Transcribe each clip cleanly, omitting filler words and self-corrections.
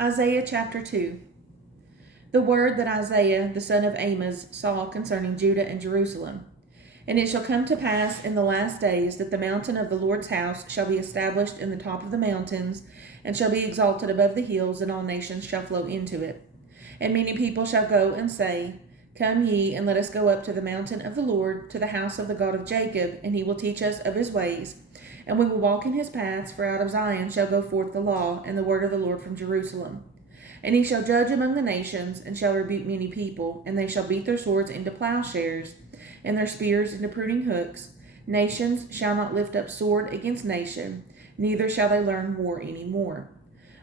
Isaiah chapter 2. The word that Isaiah the son of Amos saw concerning Judah and Jerusalem. And it shall come to pass in the last days that the mountain of the Lord's house shall be established in the top of the mountains, and shall be exalted above the hills, and all nations shall flow into it. And many people shall go and say, Come ye, and let us go up to the mountain of the Lord, to the house of the God of Jacob, and he will teach us of his ways. And we will walk in his paths, for out of Zion shall go forth the law, and the word of the Lord from Jerusalem. And he shall judge among the nations, and shall rebuke many people, and they shall beat their swords into plowshares, and their spears into pruning hooks. Nations shall not lift up sword against nation, neither shall they learn war any more.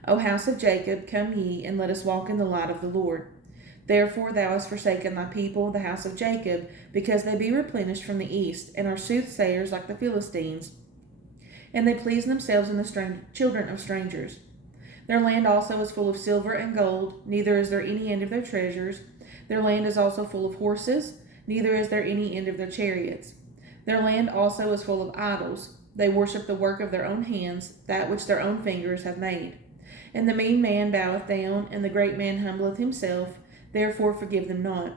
O house of Jacob, come ye, and let us walk in the light of the Lord. Therefore thou hast forsaken thy people, the house of Jacob, because they be replenished from the east, and are soothsayers like the Philistines, and they please themselves in the children of strangers. Their land also is full of silver and gold, neither is there any end of their treasures. Their land is also full of horses, neither is there any end of their chariots. Their land also is full of idols. They worship the work of their own hands, that which their own fingers have made. And the mean man boweth down, and the great man humbleth himself, therefore forgive them not.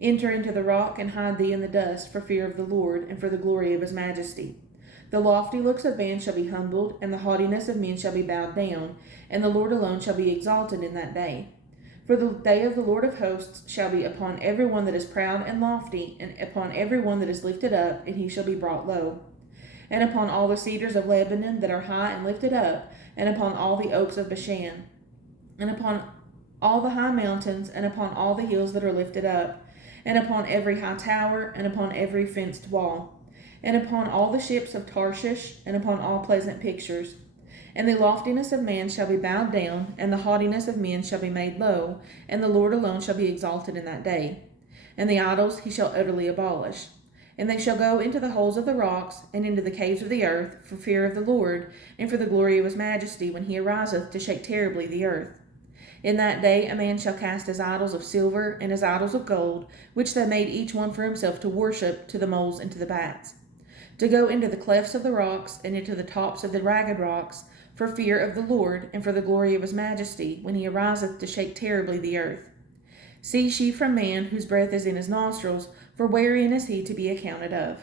Enter into the rock, and hide thee in the dust, for fear of the Lord, and for the glory of his majesty. The lofty looks of man shall be humbled, and the haughtiness of men shall be bowed down, and the Lord alone shall be exalted in that day. For the day of the Lord of hosts shall be upon every one that is proud and lofty, and upon every one that is lifted up, and he shall be brought low. And upon all the cedars of Lebanon that are high and lifted up, and upon all the oaks of Bashan, and upon all the high mountains, and upon all the hills that are lifted up, and upon every high tower, and upon every fenced wall, and upon all the ships of Tarshish, and upon all pleasant pictures. And the loftiness of man shall be bowed down, and the haughtiness of men shall be made low, and the Lord alone shall be exalted in that day. And the idols he shall utterly abolish. And they shall go into the holes of the rocks, and into the caves of the earth, for fear of the Lord, and for the glory of his majesty, when he ariseth to shake terribly the earth. In that day a man shall cast his idols of silver, and his idols of gold, which they made each one for himself to worship, to the moles and to the bats, to go into the clefts of the rocks, and into the tops of the ragged rocks, for fear of the Lord, and for the glory of his majesty, when he ariseth to shake terribly the earth. Cease ye from man, whose breath is in his nostrils, for wherein is he to be accounted of?